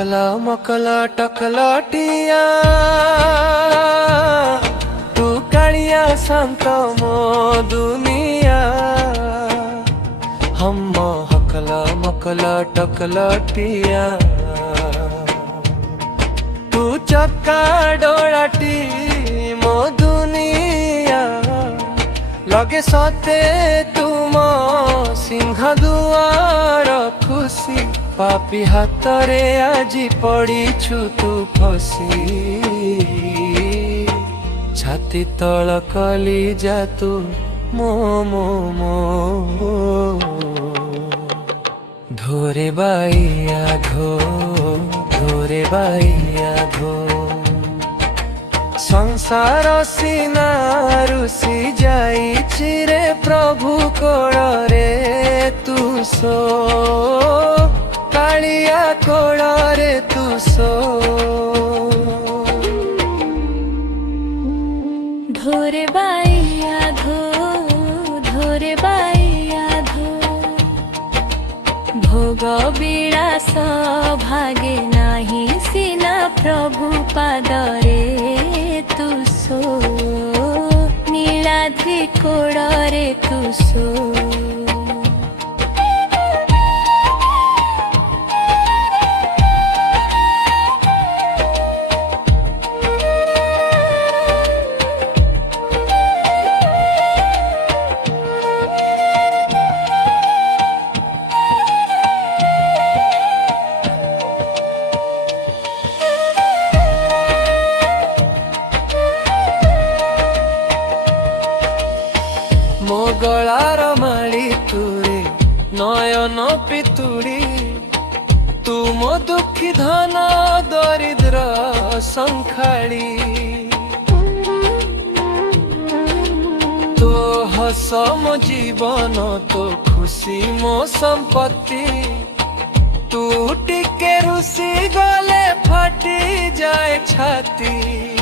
अकला मकला टकलटिया तू कालिया शांत मो दुनिया हम हकला मकला टकलटिया तू चक्का डोलाटी मो दुनिया लगे सते तुम सिंह दुआर खुशी पापी हाथ रे आजी पड़ीछु तू फसी छाती तल कली जा तू मो मो मो धोरे बाइया धो धोरे बाइया धो संसार सीना रुसी जाइछि रे प्रभु कोल रे तू सो कालिया कोल रे तू सो धोरे बाइया धो धोरे बाइया धो भोग विलास भागे नाही सीना प्रभु पादरे तू सो नीलाद्रि कोल रे तू सो मो गलार माली तुरे नयन पितुड़ी तू मो दुखी धन दरिद्र संखाड़ी तो हस मो जीवन तो खुशी मो संपत्ति तू टिके रुसी गले फाटी जाए छाती।